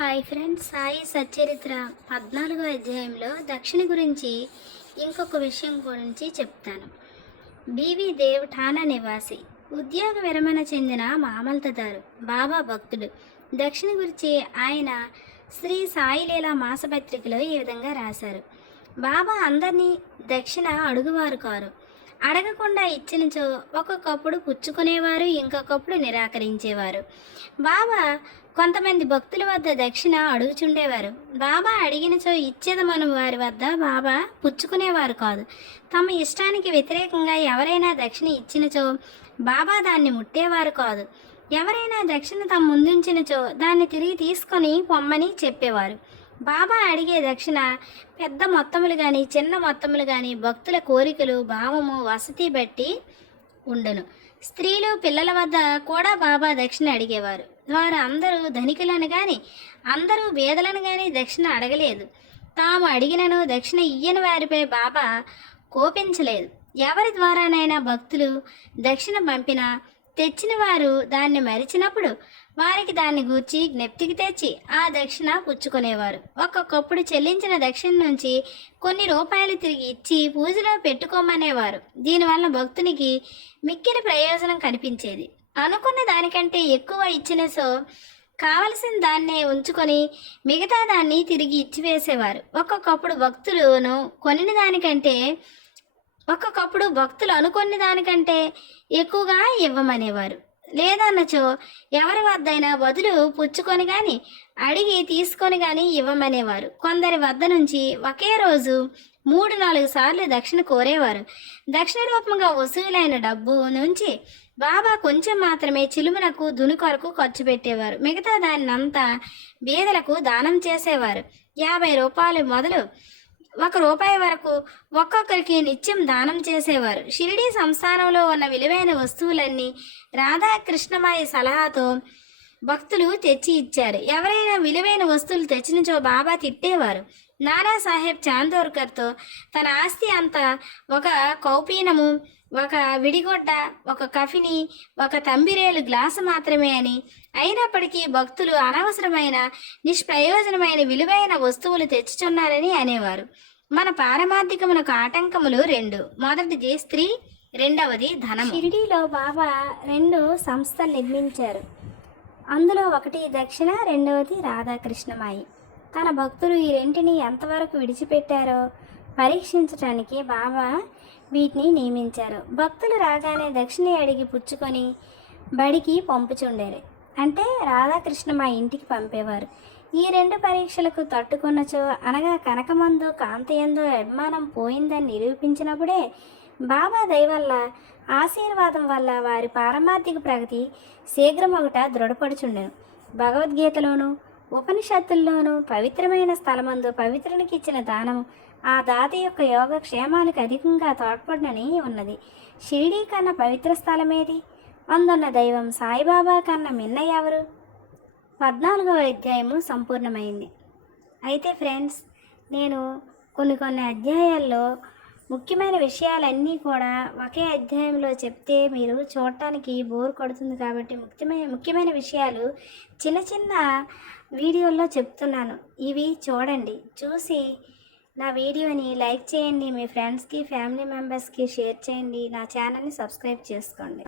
Hi friends Sai Satcharitra పద్నాలుగో అధ్యాయంలో దక్షిణ గురించి ఇంకొక విషయం గురించి చెప్తాను. బీవీ దేవ్ ఠానా నివాసి ఉద్యోగ విరమణ చెందిన మామల్తదారు బాబా భక్తుడు. దక్షిణ గురించి ఆయన శ్రీ సాయిలీల మాసపత్రికలో ఈ విధంగా రాశారు. బాబా అందరినీ దక్షిణ అడుగువారు కారు. అడగకుండా ఇచ్చినచో ఒక్కొక్కప్పుడు పుచ్చుకునేవారు ఇంకొకప్పుడు నిరాకరించేవారు. బాబా కొంతమంది భక్తుల వద్ద దక్షిణ అడుగుచుండేవారు. బాబా అడిగినచో ఇచ్చేదమను వారి వద్ద బాబా పుచ్చుకునేవారు కాదు. తమ ఇష్టానికి వ్యతిరేకంగా ఎవరైనా దక్షిణ ఇచ్చినచో బాబా దాన్ని ముట్టేవారు కాదు. ఎవరైనా దక్షిణ తమ ముందుంచినచో దాన్ని తిరిగి తీసుకొని పొమ్మని చెప్పేవారు. బాబా అడిగే దక్షిణ పెద్ద మొత్తములు కానీ చిన్న మొత్తములు కానీ భక్తుల కోరికలు భావము వసతి బట్టి ఉండను. స్త్రీలు పిల్లల వద్ద కూడా బాబా దక్షిణ అడిగేవారు. వారు అందరూ ధనికులను కానీ అందరూ బేదలను కానీ దక్షిణ అడగలేదు. తాము అడిగినను దక్షిణ ఇయ్యని వారిపై బాబా కోపించలేదు. ఎవరి ద్వారానైనా భక్తులు దక్షిణ పంపినా తెచ్చిన వారు దాన్ని మరిచినప్పుడు వారికి దాన్ని గూర్చి జ్ఞప్తికి తెచ్చి ఆ దక్షిణ పుచ్చుకునేవారు. ఒక్కొక్కప్పుడు చెల్లించిన దక్షిణ నుంచి కొన్ని రూపాయలు తిరిగి ఇచ్చి పూజలో పెట్టుకోమనేవారు. దీనివల్ల భక్తునికి మిక్కిలి ప్రయోజనం కనిపించేది. అనుకున్న దానికంటే ఎక్కువ ఇచ్చిన సో కావలసిన దాన్నే ఉంచుకొని మిగతా దాన్ని తిరిగి ఇచ్చివేసేవారు ఒక్కొక్కప్పుడు భక్తులను కొనిన దానికంటే ఒక్కొక్కప్పుడు భక్తులు అనుకున్న దానికంటే ఎక్కువగా ఇవ్వమనేవారు. లేదన్నచో ఎవరి వద్దైనా బదులు పుచ్చుకొని కానీ అడిగి తీసుకొని కానీ ఇవ్వమనేవారు. కొందరి వద్ద నుంచి ఒకే రోజు మూడు నాలుగు సార్లు దక్షిణ కోరేవారు. దక్షిణ రూపంగా వసూలైన డబ్బు నుంచి బాబా కొంచెం మాత్రమే చిలుమునకు దునుకొరకు ఖర్చు పెట్టేవారు. మిగతా దాన్నంతా బీదలకు దానం చేసేవారు. యాభై రూపాయలు మొదలు ఒక రూపాయి వరకు ఒక్కొక్కరికి నిత్యం దానం చేసేవారు. షిరిడీ సంస్థానంలో ఉన్న విలువైన వస్తువులన్నీ రాధాకృష్ణమాయి సలహాతో భక్తులు తెచ్చి ఇచ్చారు. ఎవరైనా విలువైన వస్తువులు తెచ్చినచో బాబా తిట్టేవారు. నానా సాహెబ్ చాందోర్కర్తో తన ఆస్తి అంతా ఒక కౌపీనము ఒక విడిగొడ్డ ఒక కఫిని ఒక తంబిరేలు గ్లాసు మాత్రమే అని అయినప్పటికీ భక్తులు అనవసరమైన నిష్ప్రయోజనమైన విలువైన వస్తువులు తెచ్చుచున్నారని అనేవారు. మన పారమార్థికములకు ఆటంకములు రెండు. మొదటిది స్త్రీ రెండవది ధనం షిరిడీలో బాబా రెండు సంస్థలు నిర్మించారు. అందులో ఒకటి దక్షిణ రెండవది రాధాకృష్ణమాయి. తన భక్తులు ఈ రెంటిని ఎంతవరకు విడిచిపెట్టారో పరీక్షించటానికి బాబా వీటిని నియమించారు. భక్తులు రాగానే దక్షిణ అడిగి పుచ్చుకొని బడికి పంపుచుండేరు. అంటే రాధాకృష్ణ మా ఇంటికి పంపేవారు. ఈ రెండు పరీక్షలకు తట్టుకున్నచో అనగా కనకమందు కాంతయందు అభిమానం పోయిందని నిరూపించినప్పుడే బాబా దయ వల్ల ఆశీర్వాదం వల్ల వారి పారమార్థిక ప్రగతి శీఘ్రమొకట దృఢపడుచుండెను. భగవద్గీతలోను ఉపనిషత్తుల్లోనూ పవిత్రమైన స్థలమందు పవిత్రునికి ఇచ్చిన దానం ఆ దాత యొక్క యోగ క్షేమాలకు అధికంగా తోడ్పడనని ఉన్నది. షిరిడీ కన్నా పవిత్ర స్థలమేది? అందున్న దైవం సాయిబాబా కన్నా మిన్న ఎవరు? పద్నాలుగవ అధ్యాయము సంపూర్ణమైంది. అయితే ఫ్రెండ్స్ నేను కొన్ని కొన్ని అధ్యాయాల్లో ముఖ్యమైన విషయాలన్నీ కూడా ఒకే అధ్యాయంలో చెప్తే మీరు చూడటానికి బోర్ కొడుతుంది కాబట్టి ముఖ్యమైన ముఖ్యమైన విషయాలు చిన్న చిన్న వీడియోల్లో చెప్తున్నాను. ఇవి చూడండి. చూసి నా వీడియోని లైక్ చేయండి. మీ ఫ్రెండ్స్కి ఫ్యామిలీ మెంబర్స్కి షేర్ చేయండి. నా ఛానల్ని సబ్స్క్రైబ్ చేసుకోండి.